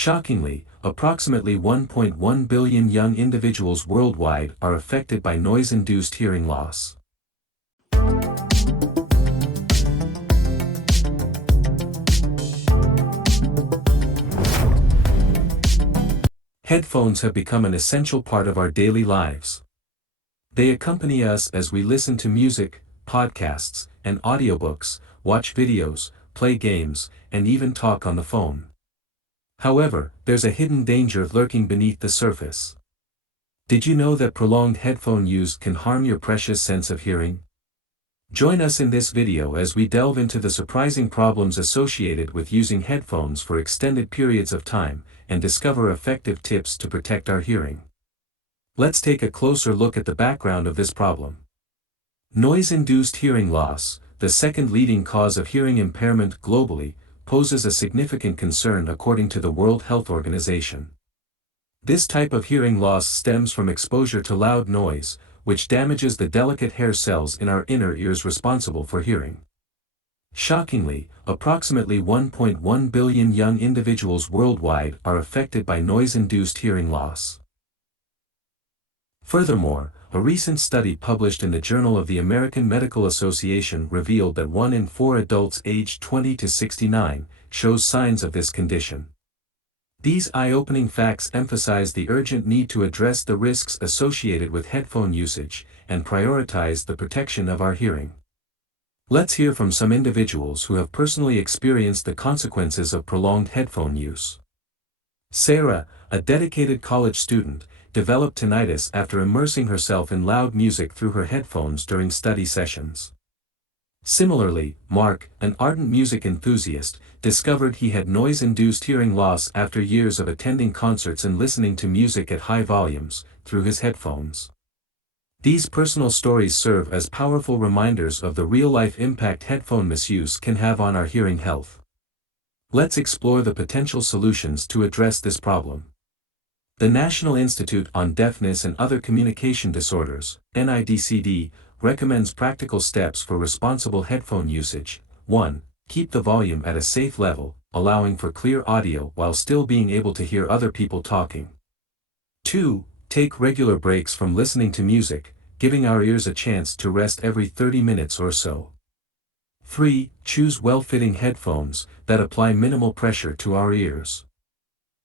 Shockingly, approximately 1.1 billion young individuals worldwide are affected by noise-induced hearing loss. Headphones have become an essential part of our daily lives. They accompany us as we listen to music, podcasts, and audiobooks, watch videos, play games, and even talk on the phone. However, there's a hidden danger lurking beneath the surface. Did you know that prolonged headphone use can harm your precious sense of hearing? Join us in this video as we delve into the surprising problems associated with using headphones for extended periods of time, and discover effective tips to protect our hearing. Let's take a closer look at the background of this problem. Noise-induced hearing loss, the second leading cause of hearing impairment globally, poses a significant concern according to the World Health Organization. This type of hearing loss stems from exposure to loud noise, which damages the delicate hair cells in our inner ears responsible for hearing. Shockingly, approximately 1.1 billion young individuals worldwide are affected by noise-induced hearing loss. Furthermore, a recent study published in the Journal of the American Medical Association revealed that 1 in 4 adults aged 20 to 69 shows signs of this condition. These eye-opening facts emphasize the urgent need to address the risks associated with headphone usage and prioritize the protection of our hearing. Let's hear from some individuals who have personally experienced the consequences of prolonged headphone use. Sarah, a dedicated college student, developed tinnitus after immersing herself in loud music through her headphones during study sessions. Similarly, Mark, an ardent music enthusiast, discovered he had noise-induced hearing loss after years of attending concerts and listening to music at high volumes, through his headphones. These personal stories serve as powerful reminders of the real-life impact headphone misuse can have on our hearing health. Let's explore the potential solutions to address this problem. The National Institute on Deafness and Other Communication Disorders, NIDCD, recommends practical steps for responsible headphone usage. 1. Keep the volume at a safe level, allowing for clear audio while still being able to hear other people talking. 2. Take regular breaks from listening to music, giving our ears a chance to rest every 30 minutes or so. 3. Choose well-fitting headphones that apply minimal pressure to our ears.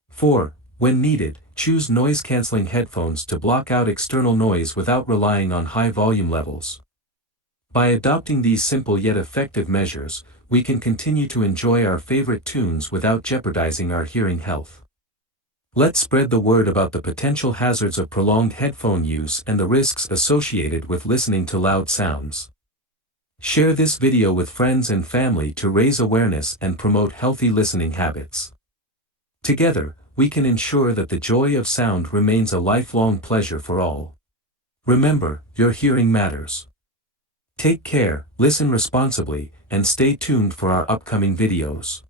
4. When needed, choose noise-canceling headphones to block out external noise without relying on high volume levels. By adopting these simple yet effective measures, we can continue to enjoy our favorite tunes without jeopardizing our hearing health. Let's spread the word about the potential hazards of prolonged headphone use and the risks associated with listening to loud sounds. Share this video with friends and family to raise awareness and promote healthy listening habits. Together, we can ensure that the joy of sound remains a lifelong pleasure for all. Remember, your hearing matters. Take care, listen responsibly, and stay tuned for our upcoming videos.